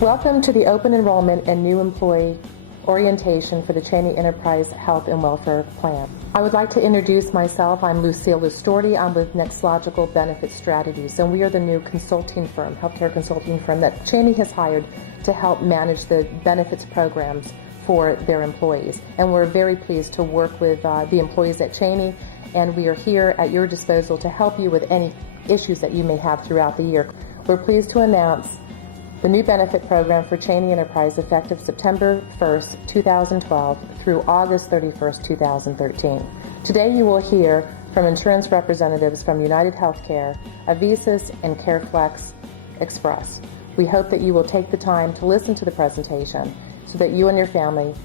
Welcome to the open enrollment and new employee orientation for the Chaney Enterprise Health and Welfare Plan. I would like to introduce myself. I'm Lucille Lustorti. I'm with Next Logical Benefit Strategies, and we are the new consulting firm, healthcare consulting firm that Chaney has hired to help manage the benefits programs for their employees. And we're very pleased to work with the employees at Chaney, and we are here at your disposal to help you with any issues that you may have throughout the year. We're pleased to announce the new benefit program for Chaney Enterprise effective September 1st, 2012 through August 31st, 2013. Today you will hear from insurance representatives from United Healthcare, Avisus, and CareFlex Express. We hope that you will take the time to listen to the presentation so that you and your family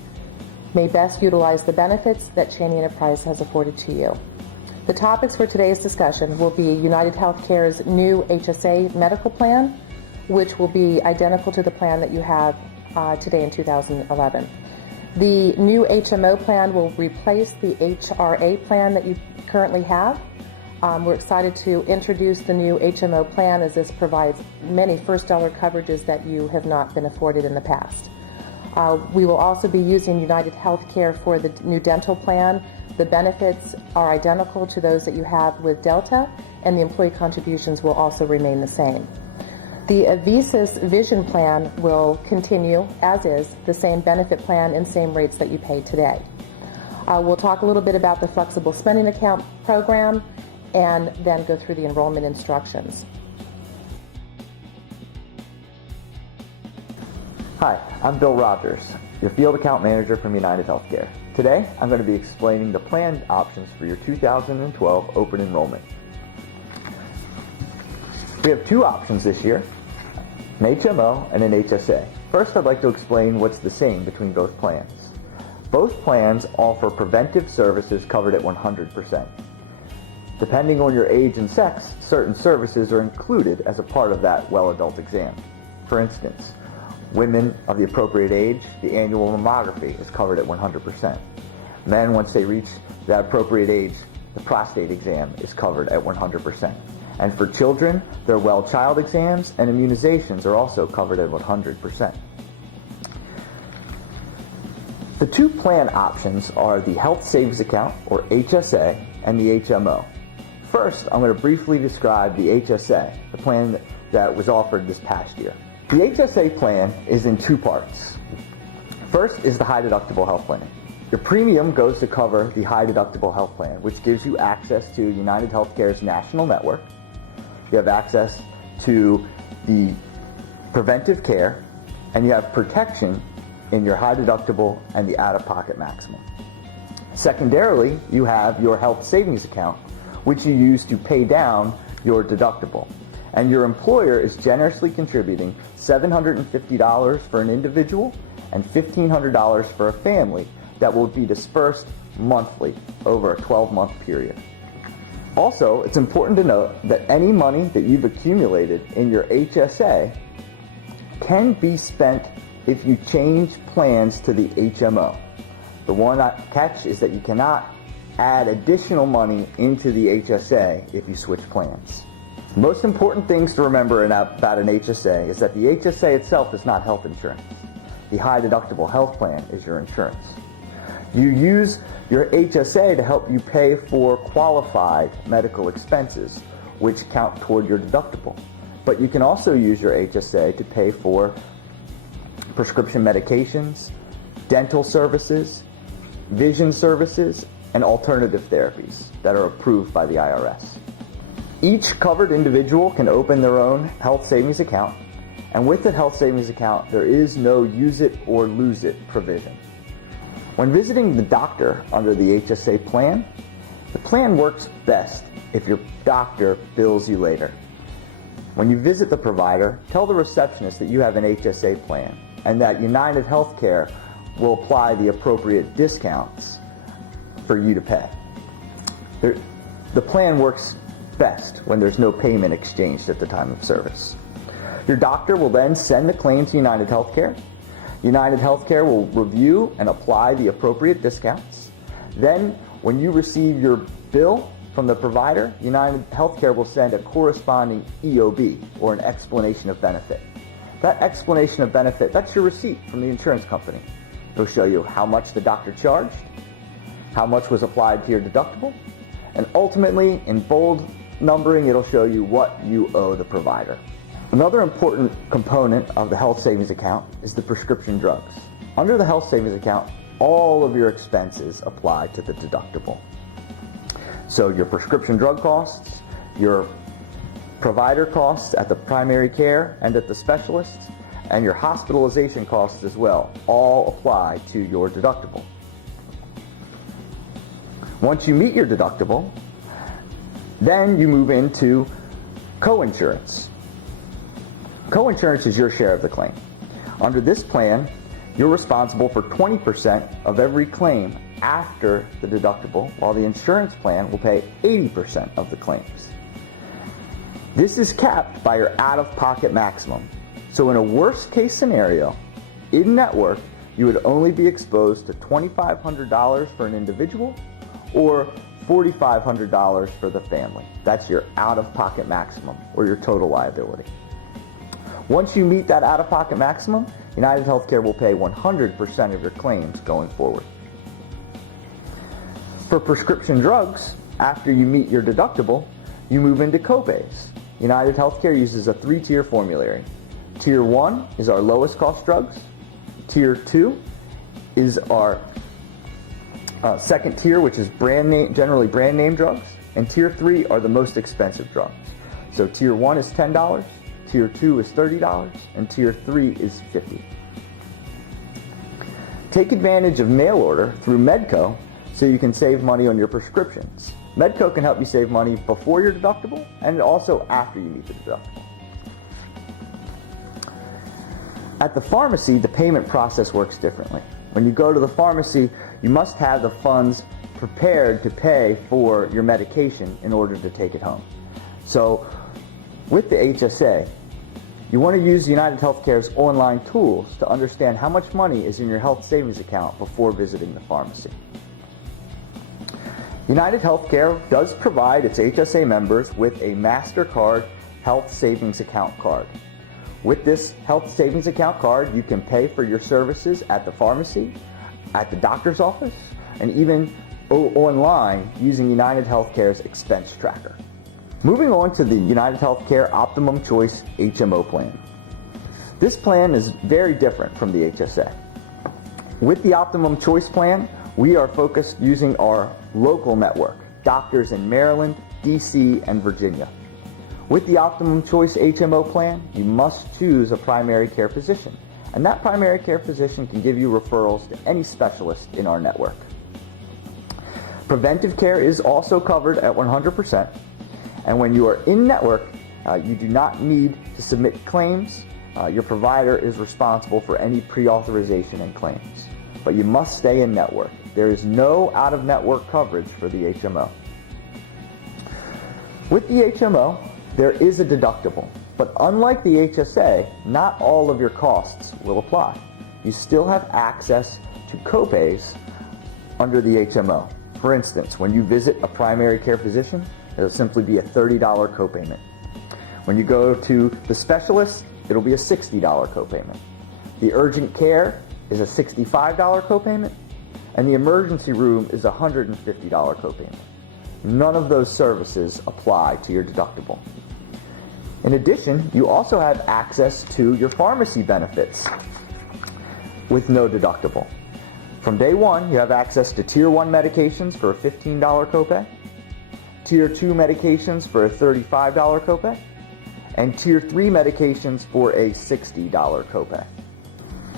may best utilize the benefits that Chaney Enterprise has afforded to you. The topics for today's discussion will be United Healthcare's new HSA medical plan, which will be identical to the plan that you have today in 2011. The new HMO plan will replace the HRA plan that you currently have. We're excited to introduce the new HMO plan, as this provides many first dollar coverages that you have not been afforded in the past. We will also be using United Healthcare for the new dental plan. The benefits are identical to those that you have with Delta, and the employee contributions will also remain the same. The Avisus Vision Plan will continue, as is, the same benefit plan and same rates that you pay today. We'll talk a little bit about the flexible spending account program and then go through the enrollment instructions. Hi, I'm Bill Rogers, your field account manager from United Healthcare. Today, I'm going to be explaining the plan options for your 2012 open enrollment. We have two options this year, an HMO and an HSA. First, I'd like to explain what's the same between both plans. Both plans offer preventive services covered at 100%. Depending on your age and sex, certain services are included as a part of that well-adult exam. For instance, women of the appropriate age, the annual mammography is covered at 100%. Men, once they reach that appropriate age, the prostate exam is covered at 100%. And for children, their well child exams and immunizations are also covered at 100%. The two plan options are the Health Savings Account, or HSA, and the HMO. First, I'm going to briefly describe the HSA, the plan that was offered this past year. The HSA plan is in two parts. First is the high deductible health plan. Your premium goes to cover the high deductible health plan, which gives you access to United Healthcare's national network. You have access to the preventive care, and you have protection in your high deductible and the out-of-pocket maximum. Secondarily, you have your health savings account, which you use to pay down your deductible. And your employer is generously contributing $750 for an individual and $1,500 for a family that will be dispersed monthly over a 12-month period. Also, it's important to note that any money that you've accumulated in your HSA can be spent if you change plans to the HMO. The one catch is that you cannot add additional money into the HSA if you switch plans. The most important things to remember about an HSA is that the HSA itself is not health insurance. The high deductible health plan is your insurance. You use your HSA to help you pay for qualified medical expenses, which count toward your deductible. But you can also use your HSA to pay for prescription medications, dental services, vision services, and alternative therapies that are approved by the IRS. Each covered individual can open their own health savings account, and with the health savings account, there is no use it or lose it provision. When visiting the doctor under the HSA plan, the plan works best if your doctor bills you later. When you visit the provider, tell the receptionist that you have an HSA plan and that United Healthcare will apply the appropriate discounts for you to pay. The plan works best when there's no payment exchanged at the time of service. Your doctor will then send the claim to United Healthcare. United Healthcare will review and apply the appropriate discounts. Then, when you receive your bill from the provider, United Healthcare will send a corresponding EOB, or an explanation of benefit. That explanation of benefit, that's your receipt from the insurance company. It'll show you how much the doctor charged, how much was applied to your deductible, and ultimately, in bold numbering, it'll show you what you owe the provider. Another important component of the health savings account is the prescription drugs. Under the health savings account, all of your expenses apply to the deductible. So your prescription drug costs, your provider costs at the primary care and at the specialists, and your hospitalization costs as well, all apply to your deductible. Once you meet your deductible, then you move into coinsurance. Coinsurance is your share of the claim. Under this plan, you're responsible for 20% of every claim after the deductible, while the insurance plan will pay 80% of the claims. This is capped by your out-of-pocket maximum. So in a worst-case scenario, in network, you would only be exposed to $2,500 for an individual or $4,500 for the family. That's your out-of-pocket maximum or your total liability. Once you meet that out-of-pocket maximum, United Healthcare will pay 100% of your claims going forward. For prescription drugs, after you meet your deductible, you move into copays. United Healthcare uses a 3-tier formulary. Tier 1 is our lowest cost drugs. Tier 2 is our second tier, which is generally brand name drugs. And Tier 3 are the most expensive drugs. So Tier 1 is $10, Tier 2 is $30, and Tier 3 is $50. Take advantage of mail order through Medco so you can save money on your prescriptions. Medco can help you save money before your deductible and also after you meet the deductible. At the pharmacy, the payment process works differently. When you go to the pharmacy, you must have the funds prepared to pay for your medication in order to take it home. So with the HSA, you want to use United Healthcare's online tools to understand how much money is in your health savings account before visiting the pharmacy. United Healthcare does provide its HSA members with a MasterCard Health Savings Account card. With this health savings account card, you can pay for your services at the pharmacy, at the doctor's office, and even online using United Healthcare's expense tracker. Moving on to the United Healthcare Optimum Choice HMO plan. This plan is very different from the HSA. With the Optimum Choice plan, we are focused using our local network, doctors in Maryland, DC, and Virginia. With the Optimum Choice HMO plan, you must choose a primary care physician, and that primary care physician can give you referrals to any specialist in our network. Preventive care is also covered at 100%, and when you are in network, you do not need to submit claims. Your provider is responsible for any pre-authorization and claims, but you must stay in network. There is no out-of-network coverage for the HMO. With the HMO, there is a deductible, but unlike the HSA, not all of your costs will apply. You still have access to copays under the HMO. For instance, when you visit a primary care physician, it'll simply be a $30 copayment. When you go to the specialist, it'll be a $60 copayment. The urgent care is a $65 copayment, and the emergency room is a $150 copayment. None of those services apply to your deductible. In addition, you also have access to your pharmacy benefits with no deductible. From day one, you have access to Tier 1 medications for a $15 copay, Tier 2 medications for a $35 copay, and Tier 3 medications for a $60 copay.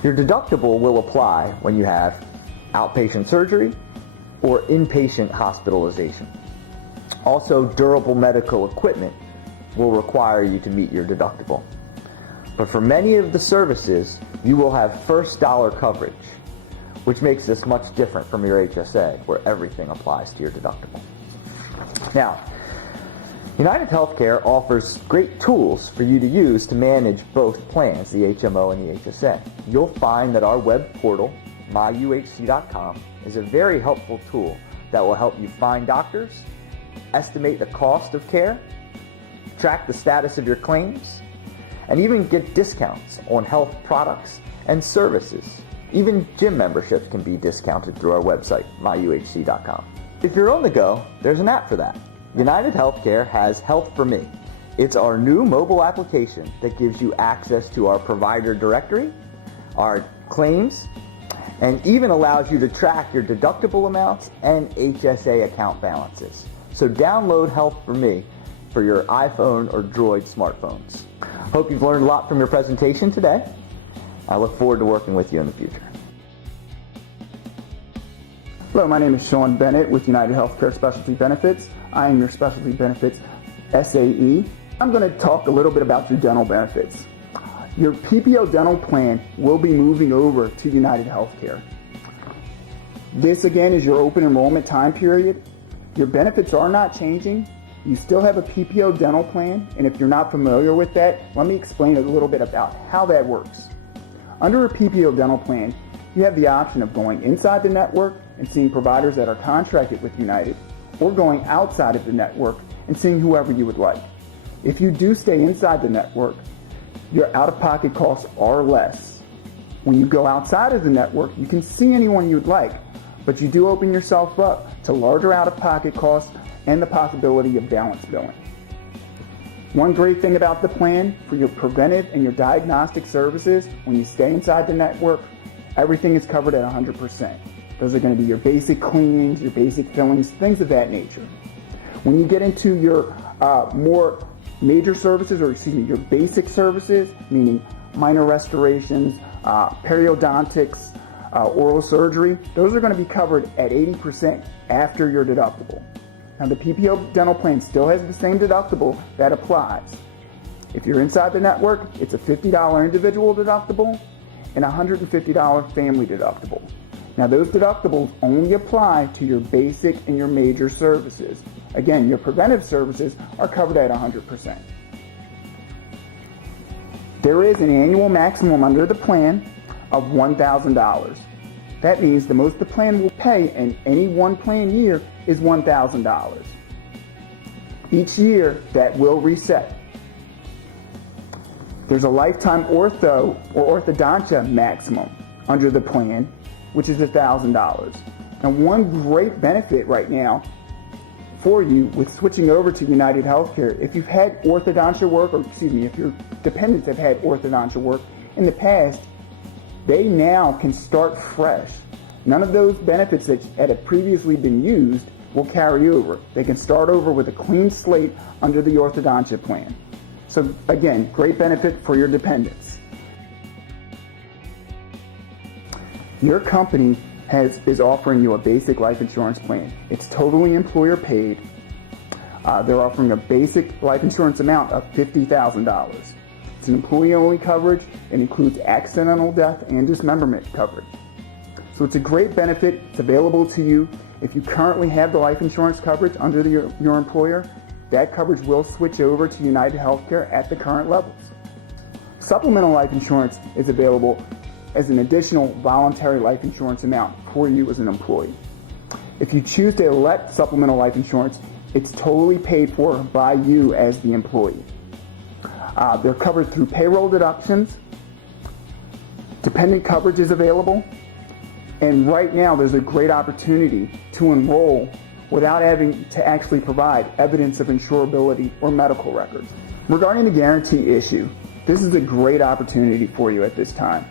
Your deductible will apply when you have outpatient surgery or inpatient hospitalization. Also, durable medical equipment will require you to meet your deductible. But for many of the services, you will have first dollar coverage, which makes this much different from your HSA, where everything applies to your deductible. Now, United Healthcare offers great tools for you to use to manage both plans, the HMO and the HSA. You'll find that our web portal, myuhc.com, is a very helpful tool that will help you find doctors, estimate the cost of care, track the status of your claims, and even get discounts on health products and services. Even gym memberships can be discounted through our website, myuhc.com. If you're on the go, there's an app for that. United Healthcare has Health for Me. It's our new mobile application that gives you access to our provider directory, our claims, and even allows you to track your deductible amounts and HSA account balances. So download Health for Me for your iPhone or Droid smartphones. Hope you've learned a lot from your presentation today. I look forward to working with you in the future. Hello, my name is Sean Bennett with United Healthcare Specialty Benefits. I am your Specialty Benefits SAE. I'm going to talk a little bit about your dental benefits. Your PPO dental plan will be moving over to United Healthcare. This again is your open enrollment time period. Your benefits are not changing. You still have a PPO dental plan, and if you're not familiar with that, let me explain a little bit about how that works. Under a PPO dental plan, you have the option of going inside the network and seeing providers that are contracted with United, or going outside of the network and seeing whoever you would like. If you do stay inside the network, your out-of-pocket costs are less. When you go outside of the network, you can see anyone you'd like, but you do open yourself up to larger out-of-pocket costs and the possibility of balance billing. One great thing about the plan for your preventive and your diagnostic services, when you stay inside the network, everything is covered at 100%. Those are going to be your basic cleanings, your basic fillings, things of that nature. When you get into your more major services, your basic services, meaning minor restorations, periodontics, oral surgery, those are going to be covered at 80% after your deductible. Now the PPO dental plan still has the same deductible that applies. If you're inside the network, it's a $50 individual deductible and a $150 family deductible. Now those deductibles only apply to your basic and your major services. Again, your preventive services are covered at 100%. There is an annual maximum under the plan of $1,000. That means the most the plan will pay in any one plan year is $1,000. Each year, that will reset. There's a lifetime ortho or orthodontia maximum under the plan, which is $1,000. And one great benefit right now for you with switching over to United Healthcare, if you've had orthodontia work, if your dependents have had orthodontia work in the past, they now can start fresh. None of those benefits that had previously been used will carry over. They can start over with a clean slate under the orthodontia plan. So again, great benefit for your dependents. Your company is offering you a basic life insurance plan. It's totally employer paid. They're offering a basic life insurance amount of $50,000. It's an employee-only coverage. It includes accidental death and dismemberment coverage. So it's a great benefit. It's available to you. If you currently have the life insurance coverage under your employer, that coverage will switch over to United Healthcare at the current levels. Supplemental life insurance is available as an additional voluntary life insurance amount for you as an employee. If you choose to elect supplemental life insurance, it's totally paid for by you as the employee. They're covered through payroll deductions. Dependent coverage is available. And right now there's a great opportunity to enroll without having to actually provide evidence of insurability or medical records. Regarding the guarantee issue, this is a great opportunity for you at this time.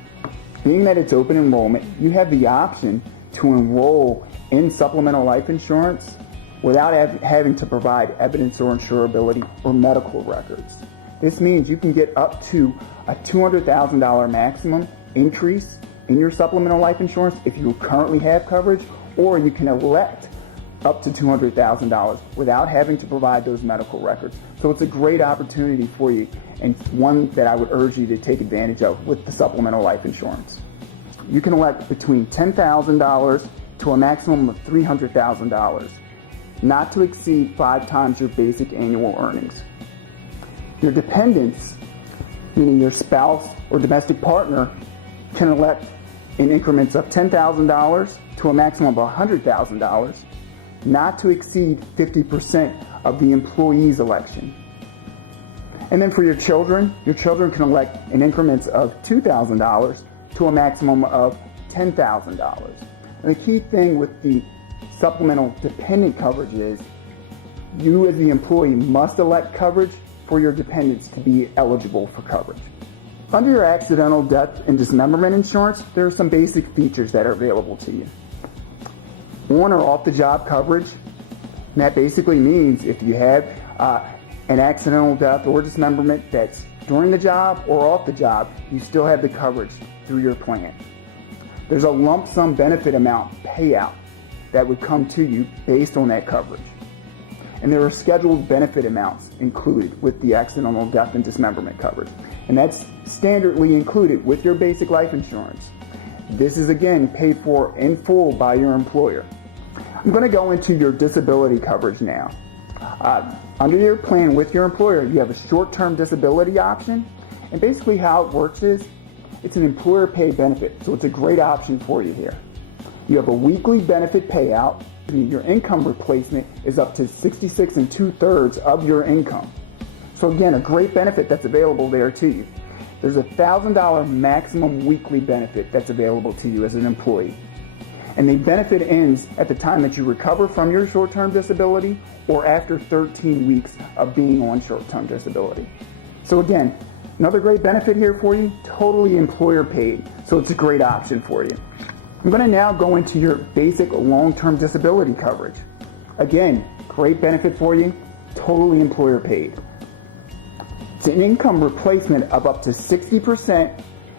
Being that it's open enrollment, you have the option to enroll in supplemental life insurance without having to provide evidence or insurability or medical records. This means you can get up to a $200,000 maximum increase in your supplemental life insurance if you currently have coverage, or you can elect up to $200,000 without having to provide those medical records. So it's a great opportunity for you, and one that I would urge you to take advantage of with the supplemental life insurance. You can elect between $10,000 to a maximum of $300,000, not to exceed 5 times your basic annual earnings. Your dependents, meaning your spouse or domestic partner, can elect in increments of $10,000 to a maximum of $100,000, not to exceed 50% of the employee's election. And then for your children can elect in increments of $2,000 to a maximum of $10,000. And the key thing with the supplemental dependent coverage is you as the employee must elect coverage for your dependents to be eligible for coverage. Under your accidental death and dismemberment insurance, there are some basic features that are available to you. On or off the job coverage, and that basically means if you have an accidental death or dismemberment that's during the job or off the job, you still have the coverage through your plan. There's a lump sum benefit amount payout that would come to you based on that coverage. And there are scheduled benefit amounts included with the accidental death and dismemberment coverage. And that's standardly included with your basic life insurance. This is again paid for in full by your employer. I'm going to go into your disability coverage now. Under your plan with your employer, you have a short-term disability option. And basically how it works is it's an employer-paid benefit, so it's a great option for you here. You have a weekly benefit payout. Your income replacement is up to 66 2/3 of your income. So again, a great benefit that's available there to you. There's a $1,000 maximum weekly benefit that's available to you as an employee. And the benefit ends at the time that you recover from your short-term disability or after 13 weeks of being on short-term disability. So again, another great benefit here for you, totally employer paid. So it's a great option for you. I'm going to now go into your basic long-term disability coverage. Again, great benefit for you, totally employer paid. It's an income replacement of up to 60%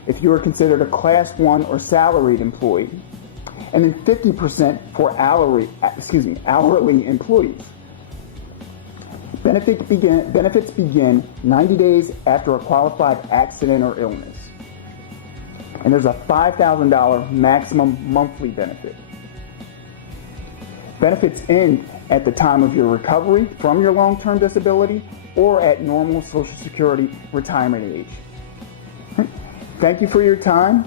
if you are considered a Class 1 or salaried employee, and then 50% for hourly employees. Benefits begin 90 days after a qualified accident or illness. And there's a $5,000 maximum monthly benefit. Benefits end at the time of your recovery from your long-term disability or at normal Social Security retirement age. Thank you for your time.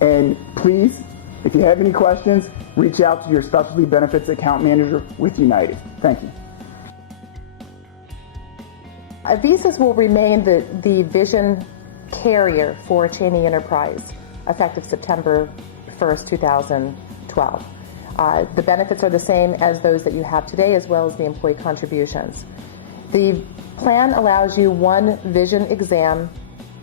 And please, if you have any questions, reach out to your specialty benefits account manager with United. Thank you. Avisos will remain the vision carrier for Chaney Enterprise effective September 1st, 2012. The benefits are the same as those that you have today, as well as the employee contributions. The plan allows you one vision exam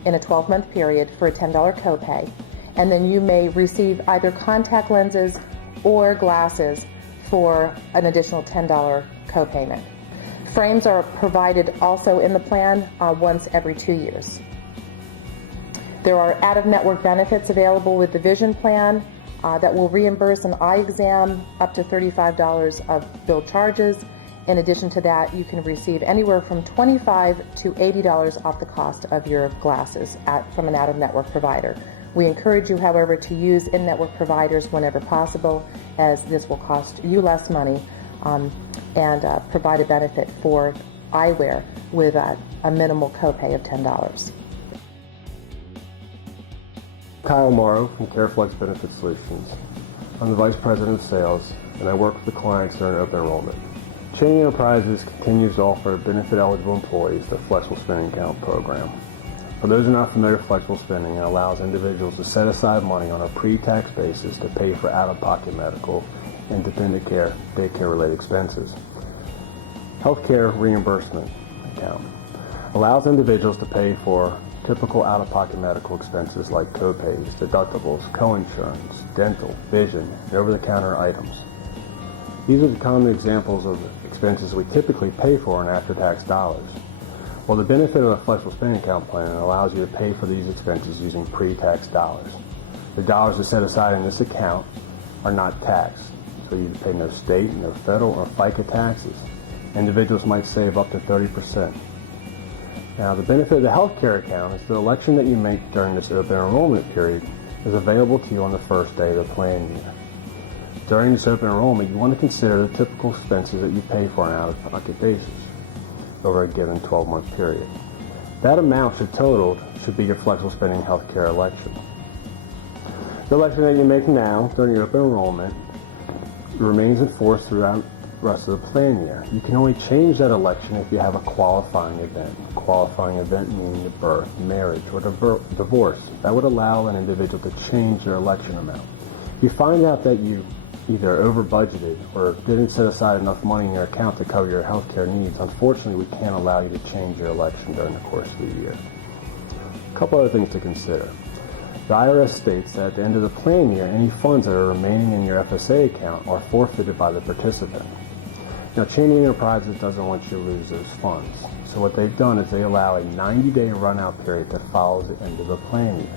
in a 12-month period for a $10 copay, and then you may receive either contact lenses or glasses for an additional $10 copayment. Frames are provided also in the plan once every 2 years. There are out-of-network benefits available with the vision plan that will reimburse an eye exam up to $35 of bill charges. In addition to that, you can receive anywhere from $25 to $80 off the cost of your glasses from an out-of-network provider. We encourage you, however, to use in-network providers whenever possible, as this will cost you less money and provide a benefit for eyewear with a minimal copay of $10. Kyle Morrow from CareFlex Benefit Solutions. I'm the Vice President of Sales, and I work with the clients during open enrollment. Chaney Enterprises continues to offer benefit-eligible employees the Flexible Spending Account program. For those who are not familiar with flexible spending, it allows individuals to set aside money on a pre-tax basis to pay for out-of-pocket medical and dependent care, daycare-related expenses. Healthcare Reimbursement Account allows individuals to pay for typical out-of-pocket medical expenses like copays, deductibles, coinsurance, dental, vision, and over-the-counter items. These are the common examples of expenses we typically pay for in after-tax dollars. Well, the benefit of a flexible spending account plan allows you to pay for these expenses using pre-tax dollars. The dollars that are set aside in this account are not taxed, so you pay no state, no federal, or FICA taxes. Individuals might save up to 30%. Now, the benefit of the healthcare account is the election that you make during this open enrollment period is available to you on the first day of the plan year. During this open enrollment, you want to consider the typical expenses that you pay for on an out-of-pocket basis over a given 12-month period. That amount should be your flexible spending healthcare election. The election that you make now during your open enrollment remains in force throughout rest of the plan year. You can only change that election if you have a qualifying event. Qualifying event meaning a birth, marriage, or divorce. That would allow an individual to change their election amount. If you find out that you either over budgeted or didn't set aside enough money in your account to cover your health care needs, unfortunately we can't allow you to change your election during the course of the year. A couple other things to consider. The IRS states that at the end of the plan year, any funds that are remaining in your FSA account are forfeited by the participant. Now, Chaney Enterprises doesn't want you to lose those funds. So what they've done is they allow a 90-day run-out period that follows the end of the plan year.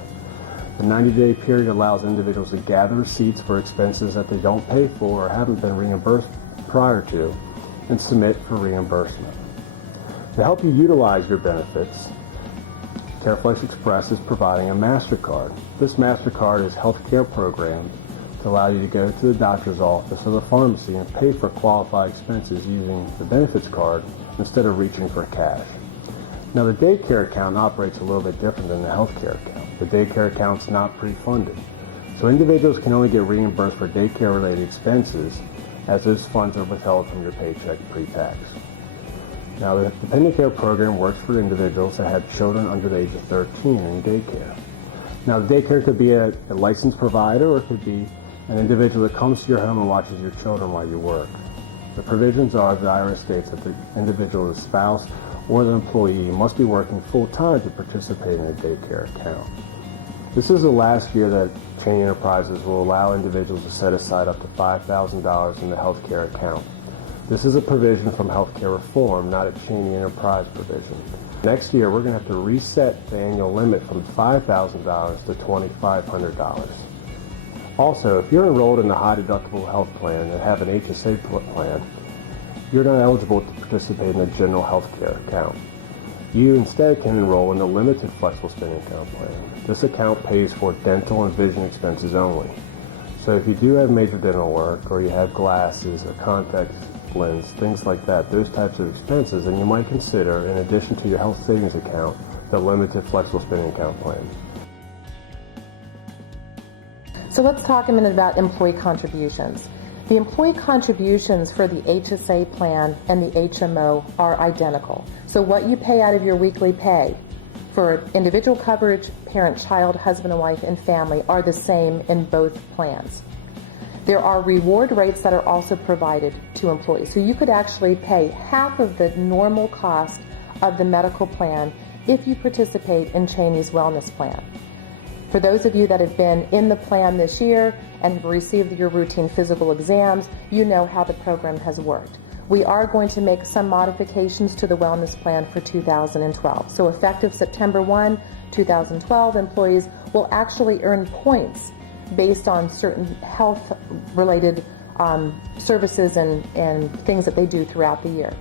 The 90-day period allows individuals to gather receipts for expenses that they don't pay for or haven't been reimbursed prior to and submit for reimbursement. To help you utilize your benefits, CareFlex Express is providing a MasterCard. This MasterCard is a healthcare program to allow you to go to the doctor's office or the pharmacy and pay for qualified expenses using the benefits card instead of reaching for cash. Now, the daycare account operates a little bit different than the healthcare account. The daycare account is not pre-funded, so individuals can only get reimbursed for daycare-related expenses as those funds are withheld from your paycheck pre-tax. Now, the dependent care program works for individuals that have children under the age of 13 in daycare. Now, the daycare could be a licensed provider or it could be an individual that comes to your home and watches your children while you work. The provisions are the IRS states that the individual, the spouse, or the employee must be working full-time to participate in a daycare account. This is the last year that Chaney Enterprises will allow individuals to set aside up to $5,000 in the healthcare account. This is a provision from healthcare reform, not a Chaney Enterprise provision. Next year, we're going to have to reset the annual limit from $5,000 to $2,500. Also, if you're enrolled in a high-deductible health plan and have an HSA plan, you're not eligible to participate in the general health care account. You instead can enroll in the limited flexible spending account plan. This account pays for dental and vision expenses only. So if you do have major dental work or you have glasses or contact lens, things like that, those types of expenses, then you might consider, in addition to your health savings account, the limited flexible spending account plan. So let's talk a minute about employee contributions. The employee contributions for the HSA plan and the HMO are identical. So what you pay out of your weekly pay for individual coverage, parent, child, husband and wife, and family are the same in both plans. There are reward rates that are also provided to employees. So you could actually pay half of the normal cost of the medical plan if you participate in Chaney's Wellness Plan. For those of you that have been in the plan this year and received your routine physical exams, you know how the program has worked. We are going to make some modifications to the wellness plan for 2012. So effective September 1, 2012, employees will actually earn points based on certain health-related services and things that they do throughout the year.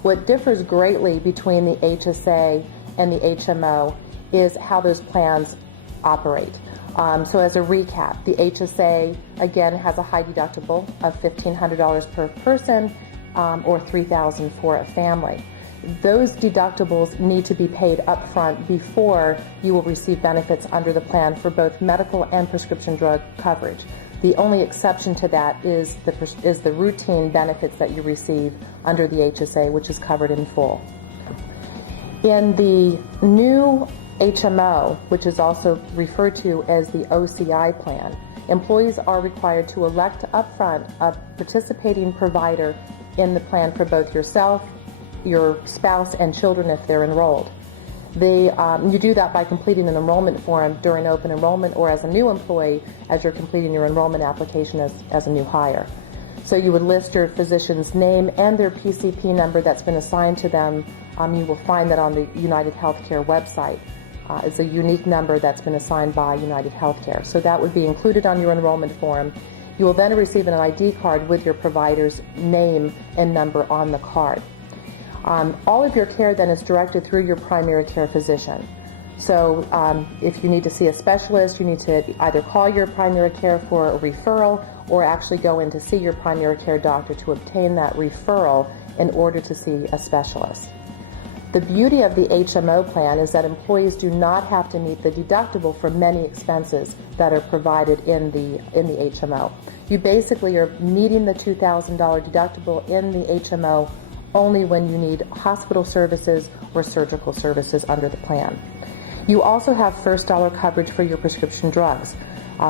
What differs greatly between the HSA and the HMO is how those plans operate. So as a recap, the HSA, again, has a high deductible of $1,500 per person or $3,000 for a family. Those deductibles need to be paid up front before you will receive benefits under the plan for both medical and prescription drug coverage. The only exception to that is the routine benefits that you receive under the HSA, which is covered in full. In the new HMO, which is also referred to as the OCI plan, employees are required to elect upfront a participating provider in the plan for both yourself, your spouse, and children if they're enrolled. You do that by completing an enrollment form during open enrollment or as a new employee as you're completing your enrollment application as a new hire. So you would list your physician's name and their PCP number that's been assigned to them. You will find that on the United Healthcare website. It's a unique number that's been assigned by United Healthcare. So that would be included on your enrollment form. You will then receive an ID card with your provider's name and number on the card. All of your care then is directed through your primary care physician. So if you need to see a specialist, you need to either call your primary care for a referral or actually go in to see your primary care doctor to obtain that referral in order to see a specialist. The beauty of the HMO plan is that employees do not have to meet the deductible for many expenses that are provided in the HMO. You basically are meeting the $2,000 deductible in the HMO only when you need hospital services or surgical services under the plan. You also have first dollar coverage for your prescription drugs.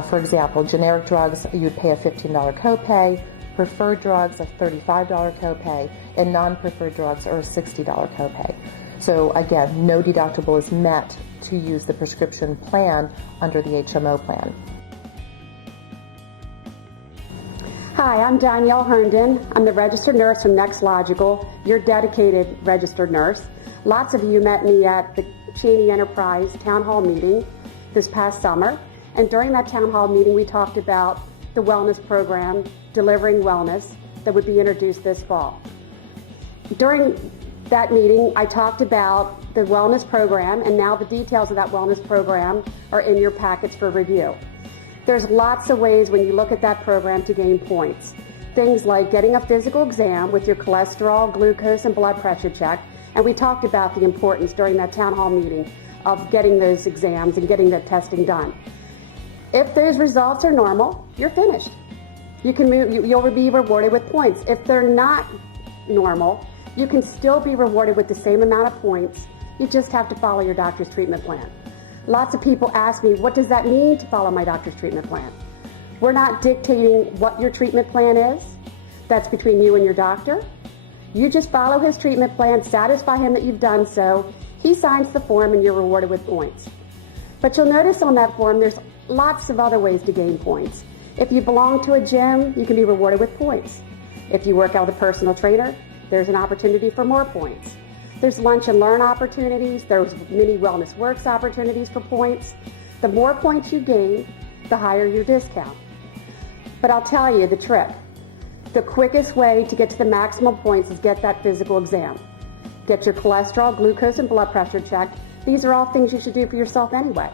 For example, generic drugs, you'd pay a $15 copay, preferred drugs, a $35 copay, and non-preferred drugs are a $60 copay. So again, no deductible is met to use the prescription plan under the HMO plan. Hi, I'm Danielle Herndon. I'm the registered nurse from Next Logical, your dedicated registered nurse. Lots of you met me at the Chaney Enterprise town hall meeting this past summer. And during that town hall meeting, we talked about the wellness program, Delivering Wellness, that would be introduced this fall. During that meeting, I talked about the wellness program, and now the details of that wellness program are in your packets for review. There's lots of ways when you look at that program to gain points. Things like getting a physical exam with your cholesterol, glucose, and blood pressure check. And we talked about the importance during that town hall meeting of getting those exams and getting that testing done. If those results are normal, you're finished. You can move, you'll be rewarded with points. If they're not normal, you can still be rewarded with the same amount of points. You just have to follow your doctor's treatment plan. Lots of people ask me, what does that mean to follow my doctor's treatment plan? We're not dictating what your treatment plan is. That's between you and your doctor. You just follow his treatment plan, satisfy him that you've done so. He signs the form and you're rewarded with points. But you'll notice on that form there's lots of other ways to gain points. If you belong to a gym, you can be rewarded with points. If you work out with a personal trainer, there's an opportunity for more points. There's lunch and learn opportunities. There's mini wellness works opportunities for points. The more points you gain, the higher your discount. But I'll tell you the trick. The quickest way to get to the maximum points is get that physical exam. Get your cholesterol, glucose, and blood pressure checked. These are all things you should do for yourself anyway.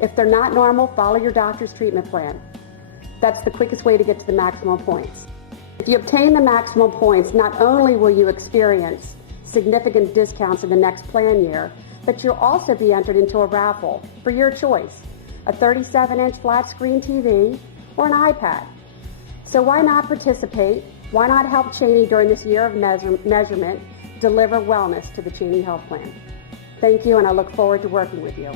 If they're not normal, follow your doctor's treatment plan. That's the quickest way to get to the maximum points. If you obtain the maximum points, not only will you experience significant discounts in the next plan year, but you'll also be entered into a raffle for your choice, a 37-inch flat screen TV or an iPad. So why not participate? Why not help Chaney during this year of measurement deliver wellness to the Chaney Health Plan? Thank you, and I look forward to working with you.